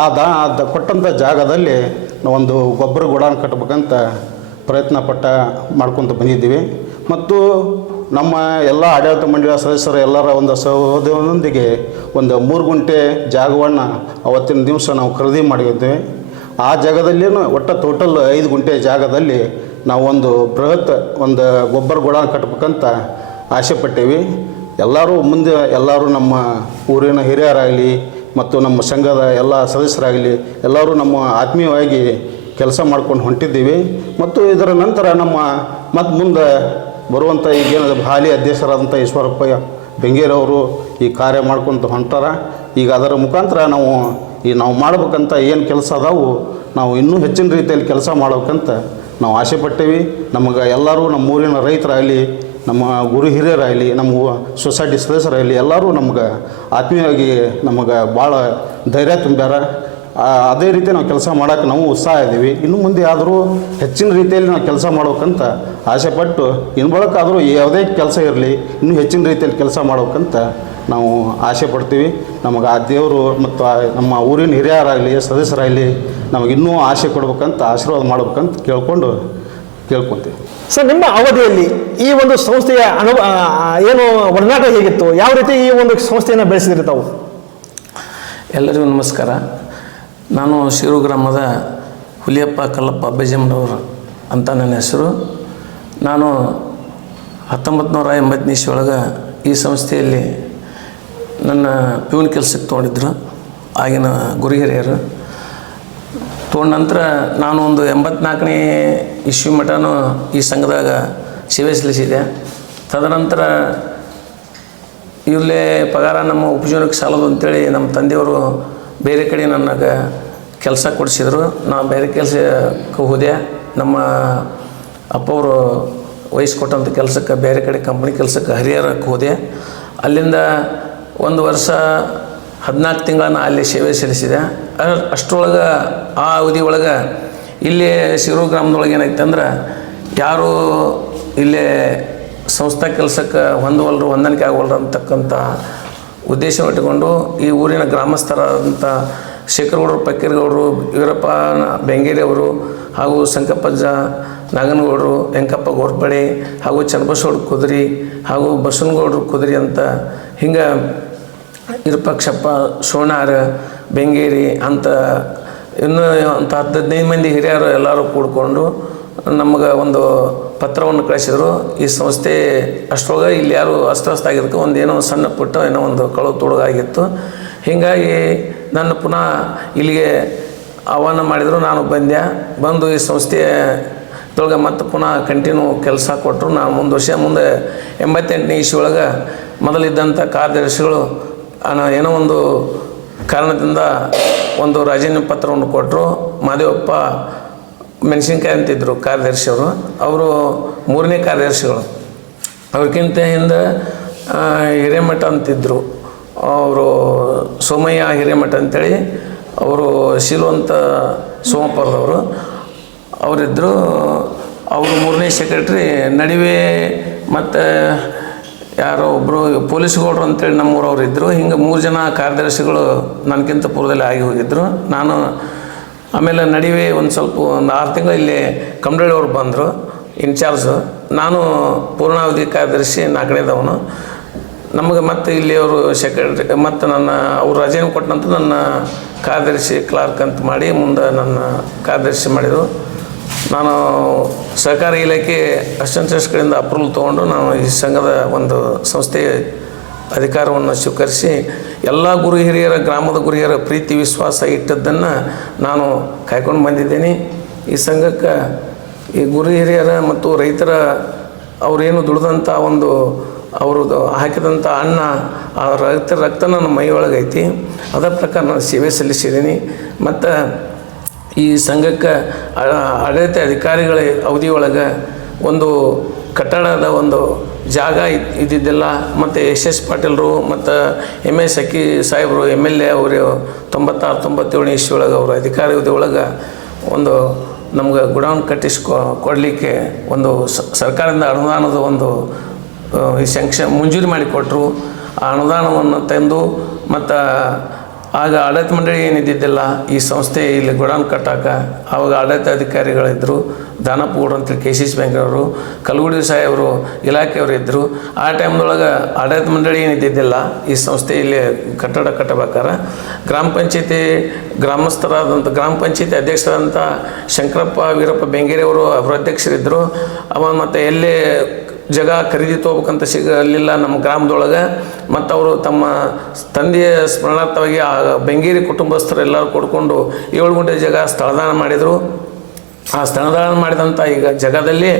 ಆ ದಾ ದ ಕೊಟ್ಟಂಥ ಜಾಗದಲ್ಲಿ ಒಂದು ಗೊಬ್ಬರ ಗೋಡಾನ ಕಟ್ಟಬೇಕಂತ ಪ್ರಯತ್ನ ಪಟ್ಟ ಮಾಡ್ಕೊತ ಬಂದಿದ್ದೀವಿ. ಮತ್ತು ನಮ್ಮ ಎಲ್ಲ ಆಡಳಿತ ಮಂಡಳಿಯ ಸದಸ್ಯರ ಎಲ್ಲರ ಒಂದು ಸಹೋದರದೊಂದಿಗೆ ಒಂದು ಮೂರು ಗುಂಟೆ ಜಾಗವನ್ನು ಅವತ್ತಿನ ದಿವಸ ನಾವು ಖರೀದಿ ಮಾಡಿದ್ದೇವೆ ಆ ಜಾಗದಲ್ಲಿಯೂ ಒಟ್ಟು ಟೋಟಲ್ ಐದು ಗುಂಟೆ ಜಾಗದಲ್ಲಿ ನಾವು ಒಂದು ಬೃಹತ್ ಒಂದು ಗೊಬ್ಬರ ಗೋಡ ಕಟ್ಬೇಕಂತ ಆಸೆ ಪಟ್ಟೇವಿ. ಎಲ್ಲರೂ ಮುಂದೆ ಎಲ್ಲರೂ ನಮ್ಮ ಊರಿನ ಹಿರಿಯರಾಗಲಿ ಮತ್ತು ನಮ್ಮ ಸಂಘದ ಎಲ್ಲ ಸದಸ್ಯರಾಗಲಿ ಎಲ್ಲರೂ ನಮ್ಮ ಆತ್ಮೀಯವಾಗಿ ಕೆಲಸ ಮಾಡ್ಕೊಂಡು ಹೊಂಟಿದ್ದೀವಿ. ಮತ್ತು ಇದರ ನಂತರ ನಮ್ಮ ಮತ್ತು ಮುಂದೆ ಬರುವಂಥ ಈಗೇನದ ಹಾಲಿ ಅಧ್ಯಕ್ಷರಾದಂಥ ಈಶ್ವರಪ್ಪ ಬೆಂಗೇರವರು ಈ ಕಾರ್ಯ ಮಾಡ್ಕೊತ ಹೊಂಟಾರ. ಈಗ ಅದರ ಮುಖಾಂತರ ನಾವು ಈ ನಾವು ಮಾಡ್ಬೇಕಂತ ಏನು ಕೆಲಸ ಅದಾವು, ನಾವು ಇನ್ನೂ ಹೆಚ್ಚಿನ ರೀತಿಯಲ್ಲಿ ಕೆಲಸ ಮಾಡ್ಬೇಕಂತ ನಾವು ಆಸೆ ಪಟ್ಟೇವಿ. ನಮಗೆ ಎಲ್ಲರೂ ನಮ್ಮ ಊರಿನ ರೈತರಾಗಲಿ, ನಮ್ಮ ಗುರು ಹಿರಿಯರಾಗಲಿ, ನಮ್ಮ ಸೊಸೈಟಿ ಸದಸ್ಯರಾಗಲಿ ಎಲ್ಲರೂ ನಮ್ಗೆ ಆತ್ಮೀಯವಾಗಿ ನಮಗೆ ಭಾಳ ಧೈರ್ಯ ತುಂಬ್ಯಾರ. ಅದೇ ರೀತಿ ನಾವು ಕೆಲಸ ಮಾಡೋಕ್ಕೆ ನಾವು ಉತ್ಸಾಹ ಇದ್ದೀವಿ. ಇನ್ನು ಮುಂದೆ ಆದರೂ ಹೆಚ್ಚಿನ ರೀತಿಯಲ್ಲಿ ನಾವು ಕೆಲಸ ಮಾಡ್ಬೇಕಂತ ಆಸೆ ಪಟ್ಟು ಇನ್ನು ಬಳಕಾದರೂ ಯಾವುದೇ ಕೆಲಸ ಇರಲಿ, ಇನ್ನೂ ಹೆಚ್ಚಿನ ರೀತಿಯಲ್ಲಿ ಕೆಲಸ ಮಾಡ್ಬೇಕಂತ ನಾವು ಆಸೆ ಪಡ್ತೀವಿ. ನಮಗೆ ಆ ದೇವರು ಮತ್ತು ಆ ನಮ್ಮ ಊರಿನ ಹಿರಿಯರಾಗಲಿ ಸದಸ್ಯರಾಗಲಿ ನಮಗೆ ಇನ್ನೂ ಆಸೆ ಕೊಡ್ಬೇಕಂತ ಆಶೀರ್ವಾದ ಮಾಡ್ಬೇಕಂತ ಕೇಳ್ಕೊಂಡು ಕೇಳ್ಕೊತೀವಿ. ಸರ್ ನಿಮ್ಮ ಅವಧಿಯಲ್ಲಿ ಈ ಒಂದು ಸಂಸ್ಥೆಯ ಅನುಭವ ಏನು ಒಡನಾಟ ಹೇಗಿತ್ತು? ಯಾವ ರೀತಿ ಈ ಒಂದು ಸಂಸ್ಥೆಯನ್ನು ಬೆಳೆಸಿದ್ರಿ ತಾವು? ಎಲ್ಲರಿಗೂ ನಮಸ್ಕಾರ. ನಾನು ಶಿರು ಗ್ರಾಮದ ಹುಲಿಯಪ್ಪ ಕಲ್ಲಪ್ಪ ಅಬ್ಬಜಮ್ಮನವರು ಅಂತ ನನ್ನ ಹೆಸರು. ನಾನು ಹತ್ತೊಂಬತ್ತು ನೂರ ಎಂಬತ್ತನೇ ಇಸ್ವಿಯೊಳಗೆ ಈ ಸಂಸ್ಥೆಯಲ್ಲಿ ನನ್ನ ಪ್ಯೂನ್ ಕೆಲಸಕ್ಕೆ ತೊಗೊಂಡಿದ್ರು. ಆಗಿನ ಗುರು ಹಿರಿಯರು. ತೊಗೊಂಡ ನಂತರ ನಾನು ಒಂದು ಎಂಬತ್ನಾಲ್ಕನೇ ಇಶ್ವಿ ಮಠನೂ ಈ ಸಂಘದಾಗ ಸೇವೆ ಸಲ್ಲಿಸಿದೆ. ತದನಂತರ ಇಲ್ಲೇ ಪಗಾರ ನಮ್ಮ ಉಪಜೀವನಕ್ಕೆ ಸಾಲದು ಅಂತೇಳಿ ನಮ್ಮ ತಂದೆಯವರು ಬೇರೆ ಕಡೆ ನನಗೆ ಕೆಲಸ ಕೊಡಿಸಿದರು. ನಾನು ಬೇರೆ ಕೆಲಸಕ್ಕೆ ಹೋದೆ. ನಮ್ಮ ಅಪ್ಪವರು ವಹಿಸ್ಕೊಟ್ಟಂಥ ಕೆಲಸಕ್ಕೆ, ಬೇರೆ ಕಡೆ ಕಂಪ್ನಿ ಕೆಲಸಕ್ಕೆ, ಹರಿಹರಕ್ಕೆ ಹೋದೆ. ಅಲ್ಲಿಂದ ಒಂದು ವರ್ಷ ಹದಿನಾಲ್ಕು ತಿಂಗಳನ್ನು ಅಲ್ಲಿ ಸೇವೆ ಸಲ್ಲಿಸಿದೆ. ಅಷ್ಟರೊಳಗೆ ಆ ಅವಧಿ ಒಳಗೆ ಇಲ್ಲಿ ಶಿರು ಗ್ರಾಮದೊಳಗೆ ಏನಾಯ್ತು ಅಂದ್ರೆ ಯಾರು ಇಲ್ಲೇ ಸಂಸ್ಥಾ ಕೆಲಸಕ್ಕೆ ಹೊಂದವಲ್ರು, ಹೊಂದಾಣಿಕೆ ಆಗೋಲ್ರು ಅಂತಕ್ಕಂಥ ಉದ್ದೇಶ ಇಟ್ಟುಕೊಂಡು ಈ ಊರಿನ ಗ್ರಾಮಸ್ಥರಾದಂಥ ಶೇಖರಗೌಡರು, ಪಕ್ಕೀರ್ಗೌಡರು, ವೀರಪ್ಪ ಬೆಂಗೇರಿಯವರು ಹಾಗೂ ಸಂಕಪ್ಪಜ್ಜ ನಾಗನಗೌಡರು, ವೆಂಕಪ್ಪ ಗೋರ್ಪಡೆ ಹಾಗೂ ಚನ್ನಬಸವಗೌಡ ಕುದುರಿ ಹಾಗೂ ಬಸವನಗೌಡರು ಕುದುರಿ ಅಂತ ಹಿಂಗೆ ಇರುಪಕ್ಷಪ್ಪ ಸೋಣಾರ ಬೆಂಗೇರಿ ಅಂತ ಇನ್ನೂ ಅಂತ ಹತ್ತು ಹದಿನೈದು ಮಂದಿ ಹಿರಿಯರು ಎಲ್ಲರೂ ಕೂಡಿಕೊಂಡು ನಮಗೆ ಒಂದು ಪತ್ರವನ್ನು ಕಳಿಸಿದರು. ಈ ಸಂಸ್ಥೆ ಅಷ್ಟೊಳಗ ಇಲ್ಲಿ ಯಾರು ಅಸ್ತವ್ಯಸ್ತ ಒಂದು ಏನೋ ಸಣ್ಣ ಪುಟ್ಟ ಏನೋ ಒಂದು ಕಳು ತೊಡಗಾಗಿತ್ತು ಹೀಗಾಗಿ ನನ್ನ ಪುನಃ ಇಲ್ಲಿಗೆ ಆಹ್ವಾನ ಮಾಡಿದರು. ನಾನು ಬಂದೆ. ಬಂದು ಈ ಸಂಸ್ಥೆಯ ಇದ್ರೊಳಗೆ ಮತ್ತೆ ಪುನಃ ಕಂಟಿನ್ಯೂ ಕೆಲಸ ಕೊಟ್ಟರು. ನಾನು ಮುಂದೆ ವರ್ಷ ಮುಂದೆ ಎಂಬತ್ತೆಂಟನೇ ಇಸ್ವಿ ಒಳಗೆ ಮೊದಲಿದ್ದಂಥ ಕಾರ್ಯದರ್ಶಿಗಳು ಅನ- ಏನೋ ಒಂದು ಕಾರಣದಿಂದ ಒಂದು ರಾಜೀನಾಮೆ ಪತ್ರವನ್ನು ಕೊಟ್ಟರು. ಮಾದೇವಪ್ಪ ಮೆಣಸಿನ್ಕಾಯಿ ಅಂತಿದ್ದರು ಕಾರ್ಯದರ್ಶಿಯವರು. ಅವರು ಮೂರನೇ ಕಾರ್ಯದರ್ಶಿಗಳು. ಅವ್ರಿಗಿಂತ ಹಿಂದೆ ಹಿರೇಮಠ ಅಂತಿದ್ದರು ಅವರು ಸೋಮಯ್ಯ ಹಿರೇಮಠ ಅಂತೇಳಿ ಅವರು ಶೀಲವಂತ ಸೋಮಪುರದವರು ಅವರಿದ್ದರು ಅವರು ಮೂರನೇ ಸೆಕ್ರೆಟ್ರಿ. ನಡುವೆ ಮತ್ತು ಯಾರೋ ಒಬ್ಬರು ಪೊಲೀಸ್ ಗೌಡ್ರು ಅಂತೇಳಿ ನಮ್ಮೂರವ್ರು ಇದ್ದರು ಹಿಂಗೆ ಮೂರು ಜನ ಕಾರ್ಯದರ್ಶಿಗಳು ನನಗಿಂತ ಪೂರ್ವದಲ್ಲಿ ಆಗಿ ಹೋಗಿದ್ದರು ನಾನು ಆಮೇಲೆ ನಡಿವೆ ಒಂದು ಸ್ವಲ್ಪ ಒಂದು ಆರು ತಿಂಗಳು ಇಲ್ಲಿ ಕಂಬಳಿಯವರು ಬಂದರು, ಇನ್ಚಾರ್ಜು. ನಾನು ಪೂರ್ಣಾವಧಿ ಕಾರ್ಯದರ್ಶಿ ನಾಲ್ಕನೇದವನು. ನಮಗೆ ಮತ್ತೆ ಇಲ್ಲಿ ಅವರು ಸೆಕ್ರೆಟ್ರಿ, ಮತ್ತು ನನ್ನ, ಅವ್ರು ರಜೆಯನ್ನು ಕೊಟ್ಟನಂತ ನನ್ನ ಕಾರ್ಯದರ್ಶಿ ಕ್ಲಾರ್ಕ್ ಅಂತ ಮಾಡಿ ಮುಂದೆ ನನ್ನ ಕಾರ್ಯದರ್ಶಿ ಮಾಡಿದರು. ನಾನು ಸಹಕಾರಿ ಇಲಾಖೆ ಅಸಿಸ್ಟೆಂಟ್ ಅಪ್ರೂವಲ್ ತೊಗೊಂಡು ನಾನು ಈ ಸಂಘದ ಒಂದು ಸಂಸ್ಥೆ ಅಧಿಕಾರವನ್ನು ಸ್ವೀಕರಿಸಿ ಎಲ್ಲ ಗುರು ಹಿರಿಯರ, ಗ್ರಾಮದ ಗುರು ಪ್ರೀತಿ, ವಿಶ್ವಾಸ ಇಟ್ಟದ್ದನ್ನು ನಾನು ಕಾಯ್ಕೊಂಡು ಬಂದಿದ್ದೇನೆ. ಈ ಸಂಘಕ್ಕೆ ಈ ಗುರು ಹಿರಿಯರ ಮತ್ತು ರೈತರ ಅವರೇನು ದುಡಿದಂಥ ಒಂದು ಅವರು ಹಾಕಿದಂಥ ಅನ್ನ, ಆ ರಕ್ತ ರಕ್ತ ನನ್ನ ಮೈಯೊಳಗೈತಿ ಅದರ ಪ್ರಕಾರ ನಾನು ಸೇವೆ ಸಲ್ಲಿಸಿದ್ದೀನಿ. ಮತ್ತು ಈ ಸಂಘಕ್ಕೆ ಆಡಳಿತ ಅಧಿಕಾರಿಗಳ ಒಳಗೆ ಒಂದು ಕಟ್ಟಡದ ಒಂದು ಜಾಗ ಇದ್- ಇದ್ದಿದ್ದಿಲ್ಲ ಮತ್ತು ಎಸ್ ಎಸ್ ಪಾಟೀಲ್ರು ಮತ್ತು ಎಂ ಎಸ್ ಅಕ್ಕಿ ಸಾಹೇಬರು, ಎಂ ಎಲ್ ಎ ಅವರು ತೊಂಬತ್ತಾರು ತೊಂಬತ್ತೇಳು ಇಸ್ವಿ ಒಳಗೆ ಅವರು ಅಧಿಕಾರಿ ಅವಧಿ ಒಳಗೆ ಒಂದು ನಮ್ಗೆ ಗುಡೌನ್ ಕಟ್ಟಿಸ್ಕೊ, ಕೊಡಲಿಕ್ಕೆ ಒಂದು ಸರ್ಕಾರದಿಂದ ಅನುದಾನದ ಒಂದು ಈ ಶಂಕ್ಷನ್ ಮಂಜೂರಿ ಮಾಡಿಕೊಟ್ರು. ಆ ಅನುದಾನವನ್ನು ತಂದು ಮತ್ತು ಆಗ ಆಡಳಿತ ಮಂಡಳಿ ಏನಿದ್ದಿದ್ದಿಲ್ಲ, ಈ ಸಂಸ್ಥೆ ಇಲ್ಲಿ ಗೋಡೌನ್ ಕಟ್ಟಾಕ ಆವಾಗ ಆಡಳಿತ ಅಧಿಕಾರಿಗಳಿದ್ದರು ದಾನಪೂರ್ ಅಂತ ಕೆ ಸಿ ಸಿ ಬ್ಯಾಂಕ್ನವರು ಕಲ್ಗುಡಿ ಸಾಹೇಬರು ಇಲಾಖೆಯವರು ಇದ್ದರು ಆ ಟೈಮ್ದೊಳಗೆ ಆಡಳಿತ ಮಂಡಳಿ ಏನಿದ್ದಿದ್ದಿಲ್ಲ, ಈ ಸಂಸ್ಥೆ ಇಲ್ಲಿ ಕಟ್ಟಡ ಕಟ್ಟಬೇಕಾರೆ, ಗ್ರಾಮ ಪಂಚಾಯತಿ ಗ್ರಾಮಸ್ಥರಾದಂಥ, ಗ್ರಾಮ ಪಂಚಾಯತಿ ಅಧ್ಯಕ್ಷರಾದಂಥ ಶಂಕರಪ್ಪ ವೀರಪ್ಪ ಬೆಂಗೇರಿಯವರು ಅವರು ಅಧ್ಯಕ್ಷರಿದ್ದರು ಅವ ಮತ್ತು ಎಲ್ಲೇ ಜಾಗ ಖರೀದಿ ತೊಗೋಬೇಕಂತ ಸಿಗಲಿಲ್ಲ ನಮ್ಮ ಗ್ರಾಮದೊಳಗೆ. ಮತ್ತು ಅವರು ತಮ್ಮ ತಂದೆಯ ಸ್ಮರಣಾರ್ಥವಾಗಿ ಆ ಬೆಂಗೇರಿ ಕುಟುಂಬಸ್ಥರೆಲ್ಲರೂ ಕೊಡ್ಕೊಂಡು ಏಳು ಗುಂಟೆ ಜಗ ಸ್ಥಳದಾನ ಮಾಡಿದರು. ಆ ಸ್ಥಳದಾನ ಮಾಡಿದಂಥ ಈಗ ಜಗದಲ್ಲಿ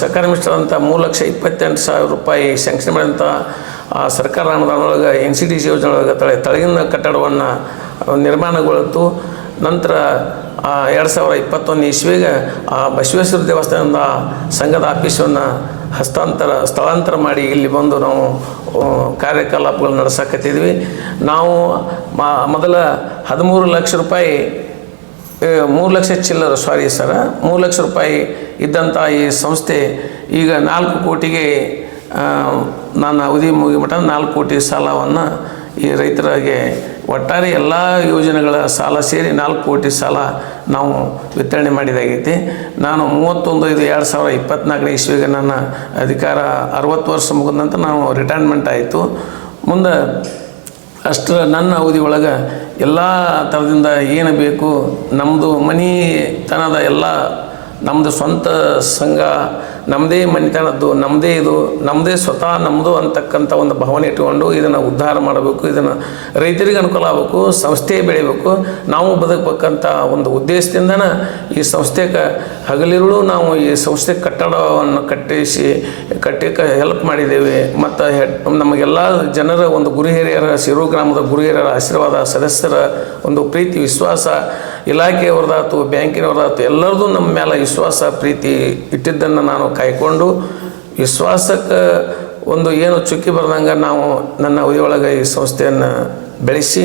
ಸರ್ಕಾರಿ ಮಿನಿಸ್ಟರ್ ಮೂರು ಲಕ್ಷ ಇಪ್ಪತ್ತೆಂಟು ಸಾವಿರ ರೂಪಾಯಿ ಸ್ಯಾಂಕ್ಷನ್ ಮಾಡಿದಂಥ ಆ ಸರ್ಕಾರ ಅನುದಾನದೊಳಗೆ ಎನ್ ಸಿ ಡಿ ಸಿ ಯೋಜನೆ ಒಳಗೆ ತಳೆ, ತಳಗಿನ ಕಟ್ಟಡವನ್ನು ನಿರ್ಮಾಣಗೊಳ್ತು ನಂತರ ಎರಡು ಸಾವಿರ ಇಪ್ಪತ್ತೊಂದು ಇಸ್ವಿಗೆ ಆ ಬಸವೇಶ್ವರ ದೇವಸ್ಥಾನದ ಸಂಘದ ಆಫೀಸನ್ನು ಹಸ್ತಾಂತರ, ಸ್ಥಳಾಂತರ ಮಾಡಿ ಇಲ್ಲಿ ಬಂದು ನಾವು ಕಾರ್ಯಕಲಾಪಗಳು ನಡೆಸಕತ್ತಿದ್ವಿ. ನಾವು ಮೊದಲ ಹದಿಮೂರು ಲಕ್ಷ ರೂಪಾಯಿ ಮೂರು ಲಕ್ಷ ಚಿಲ್ಲರ ಸಾರಿ ಸರ, ಮೂರು ಲಕ್ಷ ರೂಪಾಯಿ ಇದ್ದಂಥ ಈ ಸಂಸ್ಥೆ ಈಗ ನಾಲ್ಕು ಕೋಟಿಗೆ ನಾನು ಅವಧಿ ಮುಗಿಮಟ್ಟ ನಾಲ್ಕು ಕೋಟಿ ಸಾಲವನ್ನು ಈ ರೈತರಿಗೆ ಒಟ್ಟಾರೆ ಎಲ್ಲ ಯೋಜನೆಗಳ ಸಾಲ ಸೇರಿ ನಾಲ್ಕು ಕೋಟಿ ಸಾಲ ನಾವು ವಿತರಣೆ ಮಾಡಿದಾಗೈತಿ. ನಾನು ಮೂವತ್ತೊಂದು ಐದು ಎರಡು ಸಾವಿರ ಇಪ್ಪತ್ನಾಲ್ಕನೇ ಇಸ್ವಿಗೆ ನನ್ನ ಅಧಿಕಾರ ಅರವತ್ತು ವರ್ಷ ಮುಗಿದ ನಂತರ ನಾವು ರಿಟೈರ್ಮೆಂಟ್ ಆಯಿತು. ಮುಂದೆ ಅಷ್ಟರ ನನ್ನ ಅವಧಿ ಒಳಗೆ ಎಲ್ಲ ಥರದಿಂದ ಏನು ಬೇಕು ನಮ್ಮದು ಮನೆತನದ ಎಲ್ಲ ನಮ್ಮದು ಸ್ವಂತ ಸಂಘ ನಮ್ಮದೇ ಮನೆತನದ್ದು ನಮ್ಮದೇ ಇದು ನಮ್ಮದೇ ಸ್ವತಃ ನಮ್ಮದು ಅಂತಕ್ಕಂಥ ಒಂದು ಭಾವನೆ ಇಟ್ಟುಕೊಂಡು ಇದನ್ನು ಉದ್ಧಾರ ಮಾಡಬೇಕು, ಇದನ್ನು ರೈತರಿಗೆ ಅನುಕೂಲ ಆಗಬೇಕು, ಸಂಸ್ಥೆ ಬೆಳಿಬೇಕು. ನಾವು ಬದುಕಬೇಕಂತ ಒಂದು ಉದ್ದೇಶದಿಂದನೇ ಈ ಸಂಸ್ಥೆಗೆ ಹಗಲಿರುಳು ನಾವು ಈ ಸಂಸ್ಥೆ ಕಟ್ಟಡವನ್ನು ಕಟ್ಟಿಸಿ ಕಟ್ಟಕ್ಕೆ ಹೆಲ್ಪ್ ಮಾಡಿದ್ದೇವೆ. ಮತ್ತು ನಮಗೆಲ್ಲ ಜನರ ಒಂದು ಗುರು ಹಿರಿಯರ ಶಿರು ಗ್ರಾಮದ ಗುರು ಹಿರಿಯರ ಆಶೀರ್ವಾದ, ಸದಸ್ಯರ ಒಂದು ಪ್ರೀತಿ, ವಿಶ್ವಾಸ ಇಲಾಖೆಯವ್ರದ್ದಾತು ಬ್ಯಾಂಕಿನವ್ರದ್ದಾತು ಎಲ್ಲರದು ನಮ್ಮ ಮೇಲೆ ವಿಶ್ವಾಸ, ಪ್ರೀತಿ ಇಟ್ಟಿದ್ದನ್ನು ನಾನು ಕಾಯ್ಕೊಂಡು ವಿಶ್ವಾಸಕ್ಕೆ ಒಂದು ಏನು ಚುಕ್ಕಿ ಬರ್ದಂಗೆ ನಾವು ನನ್ನ ಅವಧಿಯೊಳಗೆ ಈ ಸಂಸ್ಥೆಯನ್ನು ಬೆಳೆಸಿ,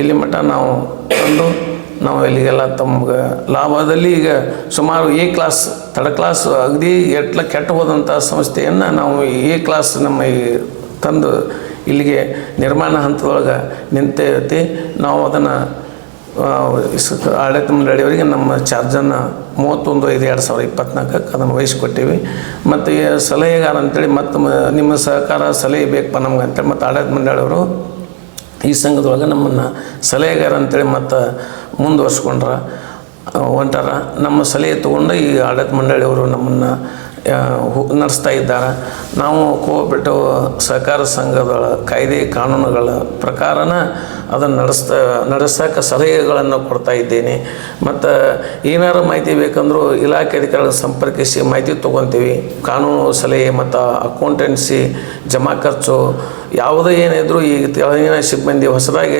ಇಲ್ಲಿ ಮಟ್ಟ ನಾವು ತಂದು, ನಾವು ಇಲ್ಲಿಗೆಲ್ಲ ತಮ್ಗೆ ಲಾಭದಲ್ಲಿ ಈಗ ಸುಮಾರು ಎ ಕ್ಲಾಸ್ ತಡ ಕ್ಲಾಸ್ ಅಗದಿ ಎಟ್ಲ ಕೆಟ್ಟ ಹೋದಂಥ ಸಂಸ್ಥೆಯನ್ನು ನಾವು ಎ ಕ್ಲಾಸ್ ನಮ್ಮ ಈ ತಂದು ಇಲ್ಲಿಗೆ ನಿರ್ಮಾಣ ಹಂತದೊಳಗೆ ನಿಂತೈತಿ. ನಾವು ಅದನ್ನು ಆಡಳಿತ ಮಂಡಳಿಯವರಿಗೆ ನಮ್ಮ ಚಾರ್ಜನ್ನು ಮೂವತ್ತೊಂದು, ಐದು, ಎರಡು ಸಾವಿರ ಇಪ್ಪತ್ನಾಲ್ಕಕ್ಕೆ ಅದನ್ನು ವಹಿಸಿಕೊಟ್ಟಿವಿ. ಮತ್ತು ಸಲಹೆಗಾರ ಅಂತೇಳಿ ಮತ್ತು ನಿಮ್ಮ ಸಹಕಾರ ಸಲಹೆ ಬೇಕಪ್ಪ ನಮ್ಗೆ ಅಂತೇಳಿ ಮತ್ತು ಆಡಳಿತ ಮಂಡಳಿಯವರು ಈ ಸಂಘದೊಳಗೆ ನಮ್ಮನ್ನು ಸಲಹೆಗಾರ ಅಂತೇಳಿ ಮತ್ತು ಮುಂದುವರ್ಸ್ಕೊಂಡ್ರ ಹೊಂಟಾರ. ನಮ್ಮ ಸಲಹೆ ತೊಗೊಂಡು ಈ ಆಡಳಿತ ಮಂಡಳಿಯವರು ನಮ್ಮನ್ನು ನಡೆಸ್ತಾ ಇದ್ದಾರೆ. ನಾವು ಕೋಆಪರೇಟಿವ್ ಸಹಕಾರ ಸಂಘದ ಕಾಯ್ದೆ ಕಾನೂನುಗಳ ಪ್ರಕಾರನ ಅದನ್ನು ನಡೆಸ್ತಾ ನಡೆಸೋಕೆ ಸಲಹೆಗಳನ್ನು ಕೊಡ್ತಾ ಇದ್ದೇನೆ. ಮತ್ತು ಏನಾರು ಮಾಹಿತಿ ಬೇಕಂದ್ರೂ ಇಲಾಖೆ ಅಧಿಕಾರಿಗಳ ಸಂಪರ್ಕಿಸಿ ಮಾಹಿತಿ ತೊಗೊತೀವಿ. ಕಾನೂನು ಸಲಹೆ ಮತ್ತು ಅಕೌಂಟೆನ್ಸಿ ಜಮಾ ಖರ್ಚು ಯಾವುದೇ ಏನಿದ್ರು ಈ ತೆಲಂಗಾಣ ಸಿಬ್ಬಂದಿ ಹೊಸದಾಗಿ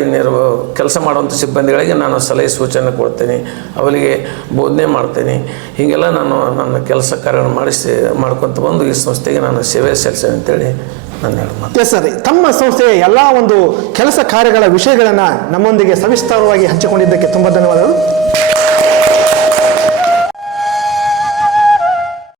ಕೆಲಸ ಮಾಡುವಂಥ ಸಿಬ್ಬಂದಿಗಳಿಗೆ ನಾನು ಸಲಹೆ ಸೂಚನೆ ಕೊಡ್ತೇನೆ. ಅವರಿಗೆ ಬೋಧನೆ ಮಾಡ್ತೇನೆ. ಹೀಗೆಲ್ಲ ನಾನು ನನ್ನ ಕೆಲಸ ಕಾರ್ಯಗಳನ್ನು ಮಾಡಿಸಿ, ಮಾಡ್ಕೊತ ಬಂದು ಈ ಸಂಸ್ಥೆಗೆ ನಾನು ಸೇವೆ ಸಲ್ಲಿಸ್ತೇನೆ ಅಂತೇಳಿ ಎಸ್ ಸರ್ ತಮ್ಮ ಸಂಸ್ಥೆಯ ಎಲ್ಲ ಒಂದು ಕೆಲಸ ಕಾರ್ಯಗಳ ವಿಷಯಗಳನ್ನು ನಮ್ಮೊಂದಿಗೆ ಸವಿಸ್ತಾರವಾಗಿ ಹಂಚಿಕೊಂಡಿದ್ದಕ್ಕೆ ತುಂಬ ಧನ್ಯವಾದಗಳು.